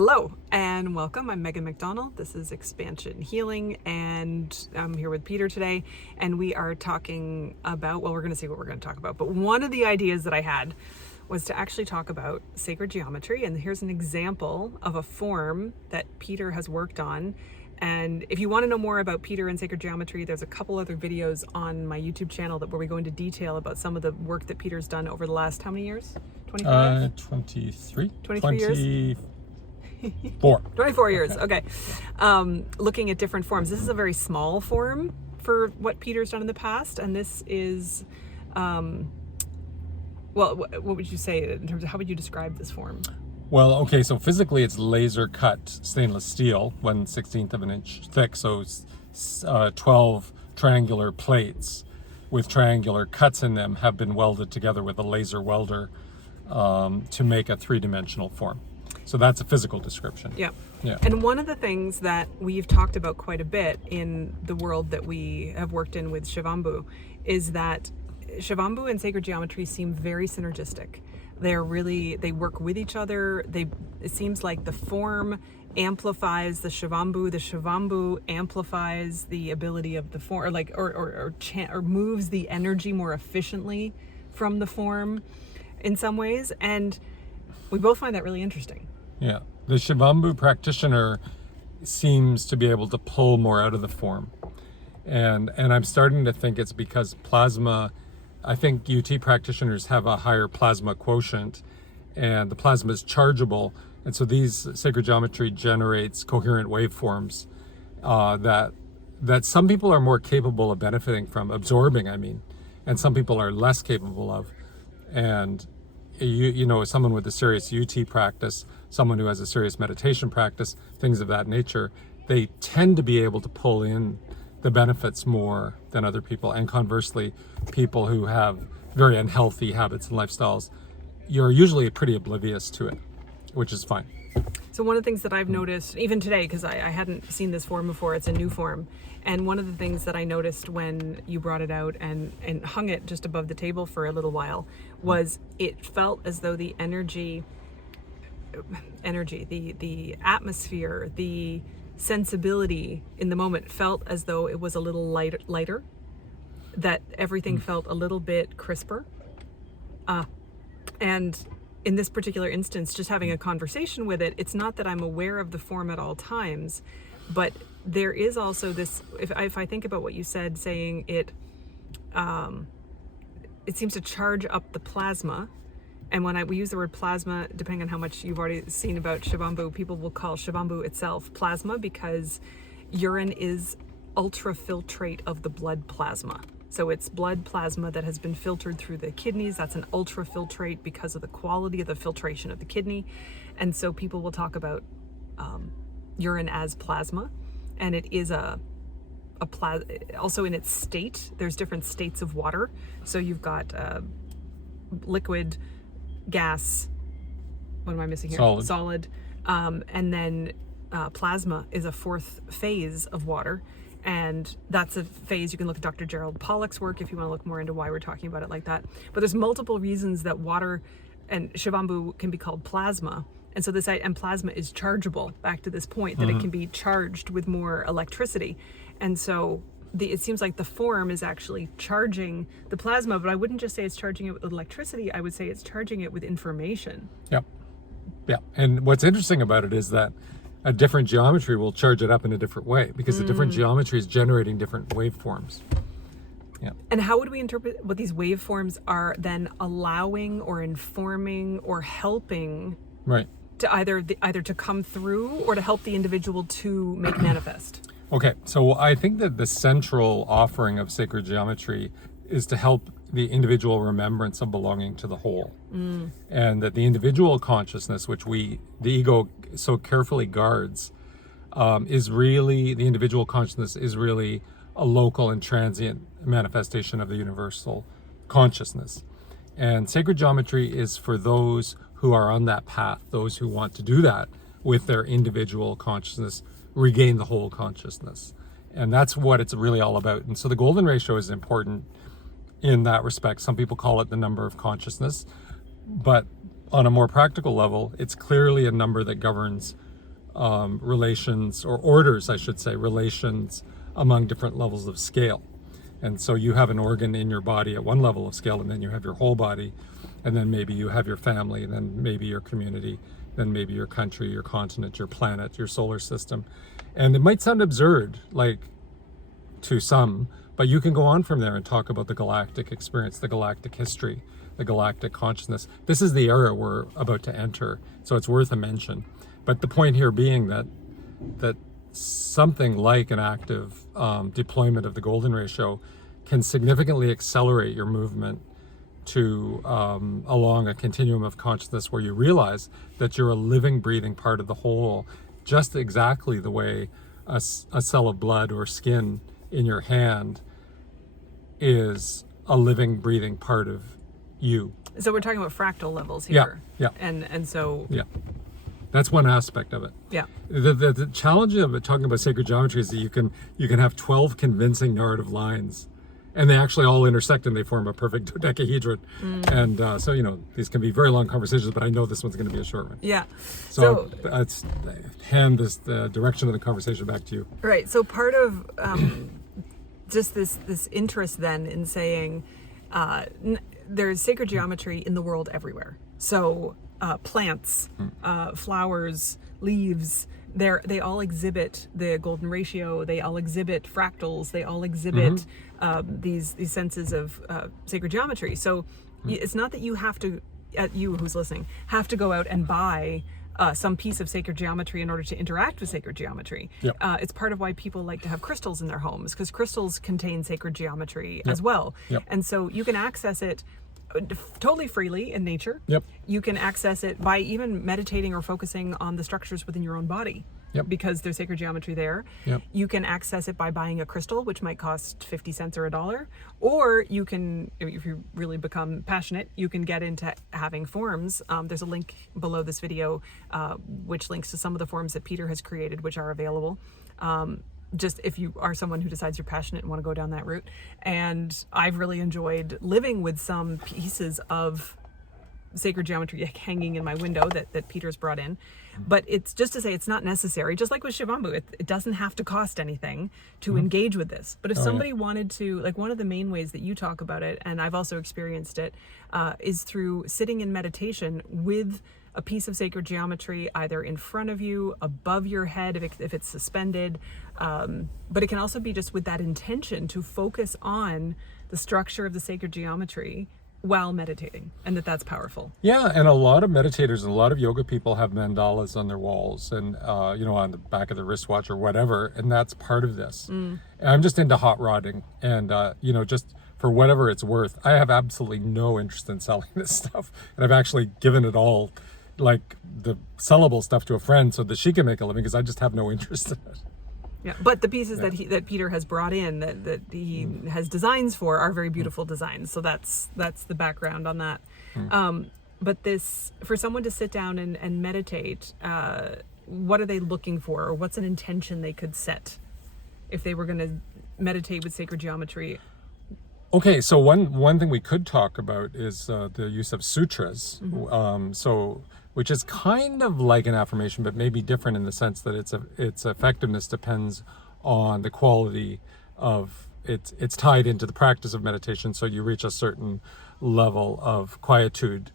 Hello and welcome. I'm Megan Macdonald. This is Expansion Healing, and I'm here with Peter today. And we are talking about, we're going to see what we're going to talk about. But one of the ideas that I had was to actually talk about sacred geometry. And here's an example of a form that Peter has worked on. And if you want to know more about Peter and sacred geometry, there's a couple other videos on my YouTube channel where we go into detail about some of the work that Peter's done over the last, how many years? 25? 23. 23 years? 24 years, okay. Looking at different forms. This is a very small form for what Peter's done in the past, and this is, what would you say in terms of, how would you describe this form? Well, okay, so physically it's laser cut stainless steel, 1/16 of an inch thick, so it's 12 triangular plates with triangular cuts in them have been welded together with a laser welder to make a three-dimensional form. So that's a physical description. Yeah. Yeah. And one of the things that we've talked about quite a bit in the world that we have worked in with Shivambhu is that Shivambhu and sacred geometry seem very synergistic. They work with each other. It seems like the form amplifies the Shivambhu amplifies the ability of the form, or moves the energy more efficiently from the form in some ways. And we both find that really interesting. Yeah, the Shivambhu practitioner seems to be able to pull more out of the form. And I'm starting to think it's because plasma, I think UT practitioners have a higher plasma quotient, and the plasma is chargeable. And so these sacred geometry generates coherent waveforms that some people are more capable of benefiting from, absorbing, and some people are less capable of. And you know, someone with a serious UT practice, someone who has a serious meditation practice, things of that nature, they tend to be able to pull in the benefits more than other people. And conversely, people who have very unhealthy habits and lifestyles, you're usually pretty oblivious to it, which is fine. So one of the things that I've noticed, even today, because I hadn't seen this form before, it's a new form. And one of the things that I noticed when you brought it out and hung it just above the table for a little while was it felt as though the energy, the atmosphere, the sensibility in the moment felt as though it was a little lighter, that everything felt a little bit crisper. And in this particular instance, just having a conversation with it, it's not that I'm aware of the form at all times, but there is also this, if I think about what you said, saying it seems to charge up the plasma. And when we use the word plasma, depending on how much you've already seen about Shivambhu, people will call Shivambhu itself plasma because urine is ultrafiltrate of the blood plasma. So it's blood plasma that has been filtered through the kidneys. That's an ultrafiltrate because of the quality of the filtration of the kidney. And so people will talk about urine as plasma. And it is also in its state. There's different states of water. So you've got liquid, gas, what am I missing here? Solid. And then plasma is a fourth phase of water. And that's a phase, you can look at Dr. Gerald Pollack's work if you want to look more into why we're talking about it like that. But there's multiple reasons that water and Shivambhu can be called plasma. And so and plasma is chargeable, back to this point, that it can be charged with more electricity. And so it seems like the form is actually charging the plasma, but I wouldn't just say it's charging it with electricity, I would say it's charging it with information. Yep. Yeah. And what's interesting about it is that a different geometry will charge it up in a different way because the different geometry is generating different waveforms. Yeah. And how would we interpret what these waveforms are then allowing or informing or helping to either to come through or to help the individual to make manifest? Okay, so I think that the central offering of sacred geometry is to help the individual remembrance of belonging to the whole. And that the individual consciousness, which the ego so carefully guards, the individual consciousness is really a local and transient manifestation of the universal consciousness. And sacred geometry is for those who are on that path, those who want to do that with their individual consciousness, regain the whole consciousness. And that's what it's really all about. And so the golden ratio is important in that respect. Some people call it the number of consciousness, but on a more practical level, it's clearly a number that governs relations, or orders, I should say, relations among different levels of scale. And so you have an organ in your body at one level of scale, and then you have your whole body, and then maybe you have your family, and then maybe your community, then maybe your country, your continent, your planet, your solar system. And it might sound absurd, like, to some, but you can go on from there and talk about the galactic experience, the galactic history, the galactic consciousness. This is the era we're about to enter, so it's worth a mention. But the point here being that something like an active deployment of the golden ratio can significantly accelerate your movement to along a continuum of consciousness where you realize that you're a living, breathing part of the whole, just exactly the way a cell of blood or skin in your hand is a living, breathing part of you. So we're talking about fractal levels here. Yeah. And so yeah. That's one aspect of it. Yeah. The challenge of it, talking about sacred geometry, is that you can have 12 convincing narrative lines, and they actually all intersect and they form a perfect dodecahedron. And so, these can be very long conversations, but I know this one's going to be a short one. Yeah. So let's hand the direction of the conversation back to you. Right. So part of just this interest then in saying there's sacred geometry in the world everywhere. So plants, flowers, leaves, they all exhibit the golden ratio. They all exhibit fractals. They all exhibit these senses of sacred geometry. So it's not that you have to, you who's listening, have to go out and buy some piece of sacred geometry in order to interact with sacred geometry. Yep. It's part of why people like to have crystals in their homes, because crystals contain sacred geometry as Yep. well. Yep. And so you can access it totally freely in nature. Yep. You can access it by even meditating or focusing on the structures within your own body. Yep. Because there's sacred geometry there. Yep. You can access it by buying a crystal, which might cost 50 cents or $1. Or you can, if you really become passionate, you can get into having forms. There's a link below this video, which links to some of the forms that Peter has created, which are available. Just if you are someone who decides you're passionate and want to go down that route. And I've really enjoyed living with some pieces of sacred geometry hanging in my window that Peter's brought in. But it's just to say it's not necessary. Just like with Shivambhu, it doesn't have to cost anything to engage with this. But if somebody wanted to, like, one of the main ways that you talk about it, and I've also experienced it, is through sitting in meditation with a piece of sacred geometry either in front of you, above your head if it's suspended. But it can also be just with that intention to focus on the structure of the sacred geometry while meditating, and that's powerful. Yeah, and a lot of meditators and a lot of yoga people have mandalas on their walls and on the back of the wristwatch or whatever, and that's part of this. And I'm just into hot rodding, and just for whatever it's worth, I have absolutely no interest in selling this stuff, and I've actually given it all, like the sellable stuff, to a friend so that she can make a living, because I just have no interest in it. Yeah, but the pieces that Peter has brought in that he has designs for are very beautiful designs. So that's the background on that. But this, for someone to sit down and meditate, what are they looking for, or what's an intention they could set if they were going to meditate with sacred geometry? Okay, so one thing we could talk about is the use of sutras. Which is kind of like an affirmation, but maybe different in the sense that its effectiveness depends on the quality of it's tied into the practice of meditation. So you reach a certain level of quietude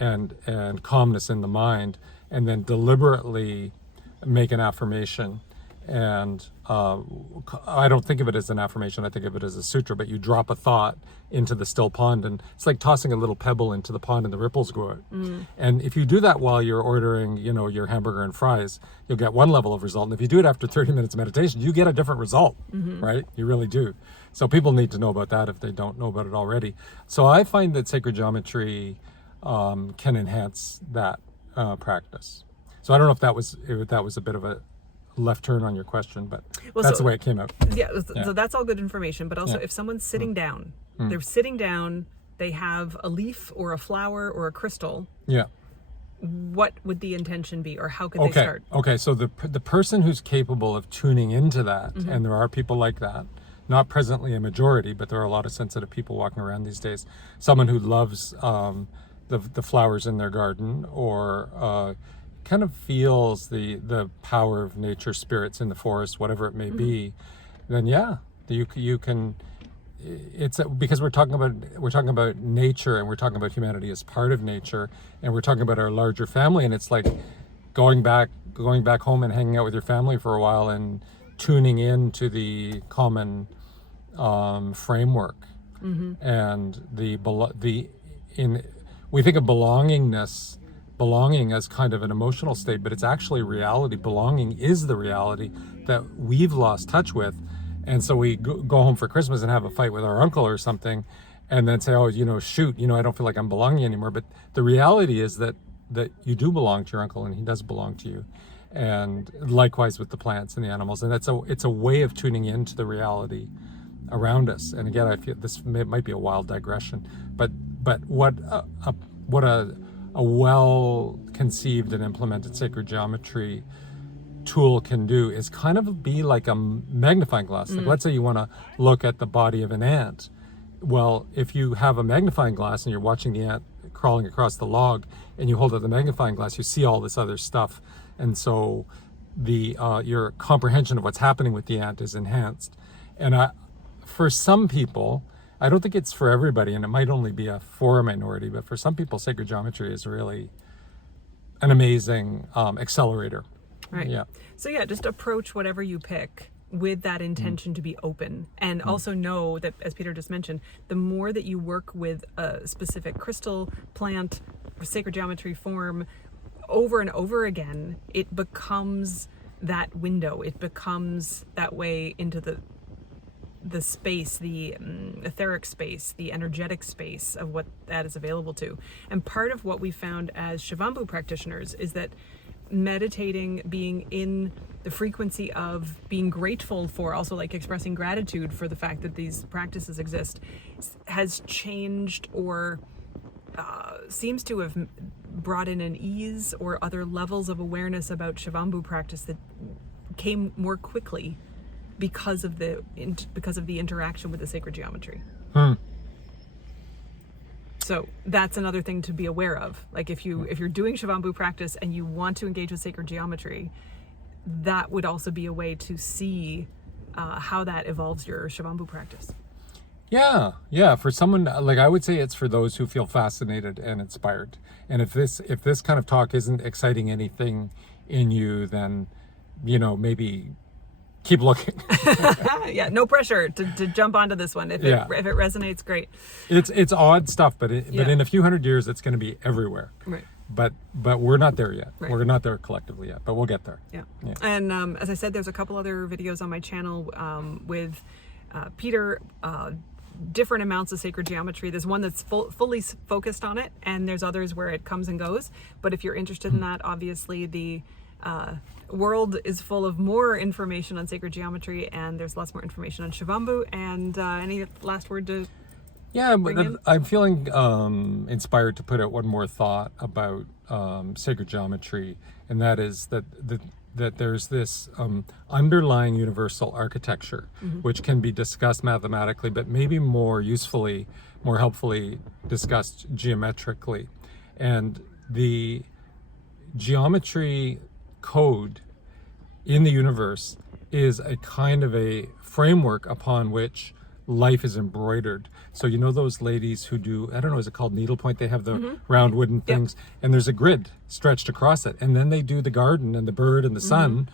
and calmness in the mind, and then deliberately make an affirmation. And I don't think of it as an affirmation, I think of it as a sutra, but you drop a thought into the still pond, and it's like tossing a little pebble into the pond and the ripples go out. And if you do that while you're ordering, your hamburger and fries, you'll get one level of result. And if you do it after 30 minutes of meditation, you get a different result, right? You really do. So people need to know about that if they don't know about it already. So I find that sacred geometry can enhance that practice. So I don't know if that was a bit of a left turn on your question, but that's the way it came out. Yeah, so that's all good information, but also if someone's sitting down, they're sitting down, they have a leaf or a flower or a crystal. Yeah. What would the intention be, or how could they start? Okay, so the person who's capable of tuning into that, and there are people like that, not presently a majority, but there are a lot of sensitive people walking around these days. Someone who loves the flowers in their garden, or kind of feels the power of nature, spirits in the forest, whatever it may be, then yeah, you can. It's because we're talking about nature, and we're talking about humanity as part of nature, and we're talking about our larger family, and it's like going back home and hanging out with your family for a while and tuning in to the common framework. And we think of belonging as kind of an emotional state, but it's actually reality. Belonging is the reality that we've lost touch with. And so we go home for Christmas and have a fight with our uncle or something, and then say, oh, shoot, I don't feel like I'm belonging anymore. But the reality is that you do belong to your uncle, and he does belong to you. And likewise with the plants and the animals. And it's a way of tuning into the reality around us. And again, I feel this might be a wild digression, but what a well conceived and implemented sacred geometry tool can do is kind of be like a magnifying glass. Like, let's say you want to look at the body of an ant. Well, if you have a magnifying glass and you're watching the ant crawling across the log, and you hold up the magnifying glass, you see all this other stuff, and so your comprehension of what's happening with the ant is enhanced. And for some people, I don't think it's for everybody, and it might only be for a minority, but for some people, sacred geometry is really an amazing accelerator. Right. Yeah. So yeah, just approach whatever you pick with that intention to be open, and also know that, as Peter just mentioned, the more that you work with a specific crystal, plant, sacred geometry form over and over again, it becomes that window. It becomes that way into the space, the etheric space, the energetic space of what that is available to. And part of what we found as Shivambhu practitioners is that meditating, being in the frequency of being grateful for, also like expressing gratitude for the fact that these practices exist, has changed or seems to have brought in an ease or other levels of awareness about Shivambhu practice that came more quickly because of the interaction with the sacred geometry. So that's another thing to be aware of. Like if you're doing Shivambhu practice and you want to engage with sacred geometry, that would also be a way to see how that evolves your Shivambhu practice. Yeah. For someone, like, I would say it's for those who feel fascinated and inspired. And if this kind of talk isn't exciting anything in you, then maybe keep looking. Yeah, no pressure to jump onto this one. If it resonates, great. It's odd stuff, but in a few hundred years, it's going to be everywhere. Right. But we're not there yet. Right. We're not there collectively yet, but we'll get there. Yeah. And as I said, there's a couple other videos on my channel with Peter, different amounts of sacred geometry. There's one that's fully focused on it, and there's others where it comes and goes. But if you're interested in that, obviously the world is full of more information on sacred geometry, and there's lots more information on Shivambhu. And any last word to but I'm feeling inspired to put out one more thought about sacred geometry, and that is that there's this underlying universal architecture, which can be discussed mathematically, but maybe more helpfully discussed geometrically. And the geometry code in the universe is a kind of a framework upon which life is embroidered. So those ladies who do, I don't know, is it called needlepoint? They have the round wooden things, and there's a grid stretched across it, and then they do the garden and the bird and the sun.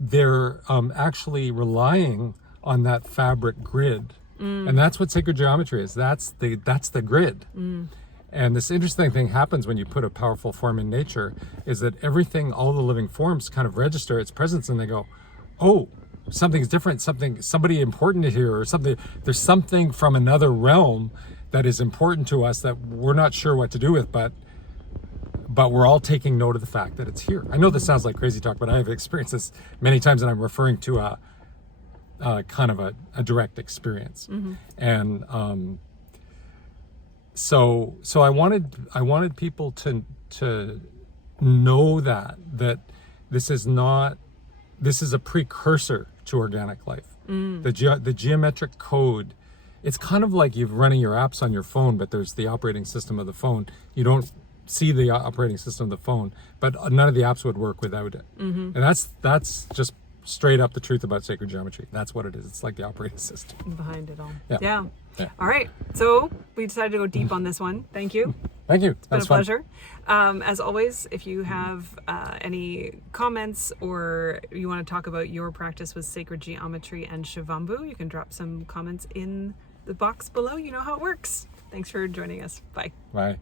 They're actually relying on that fabric grid, and that's what sacred geometry is. That's the grid. And this interesting thing happens when you put a powerful form in nature, is that everything, all the living forms kind of register its presence, and they go, oh, something's different, somebody important here, or something. There's something from another realm that is important to us that we're not sure what to do with, but we're all taking note of the fact that it's here. I know this sounds like crazy talk, but I have experienced this many times, and I'm referring to a kind of a direct experience. And so I wanted people to know that this is a precursor to organic life. The geometric code, it's kind of like you're running your apps on your phone, but there's the operating system of the phone. You don't see the operating system of the phone, but none of the apps would work without it. And that's just straight up the truth about sacred geometry. That's what it is. It's like the operating system behind it all. Yeah. All right. So we decided to go deep on this one. Thank you. Thank you. It's been a pleasure. As always, if you have any comments or you want to talk about your practice with sacred geometry and Shivambhu, you can drop some comments in the box below. You know how it works. Thanks for joining us. Bye. Bye.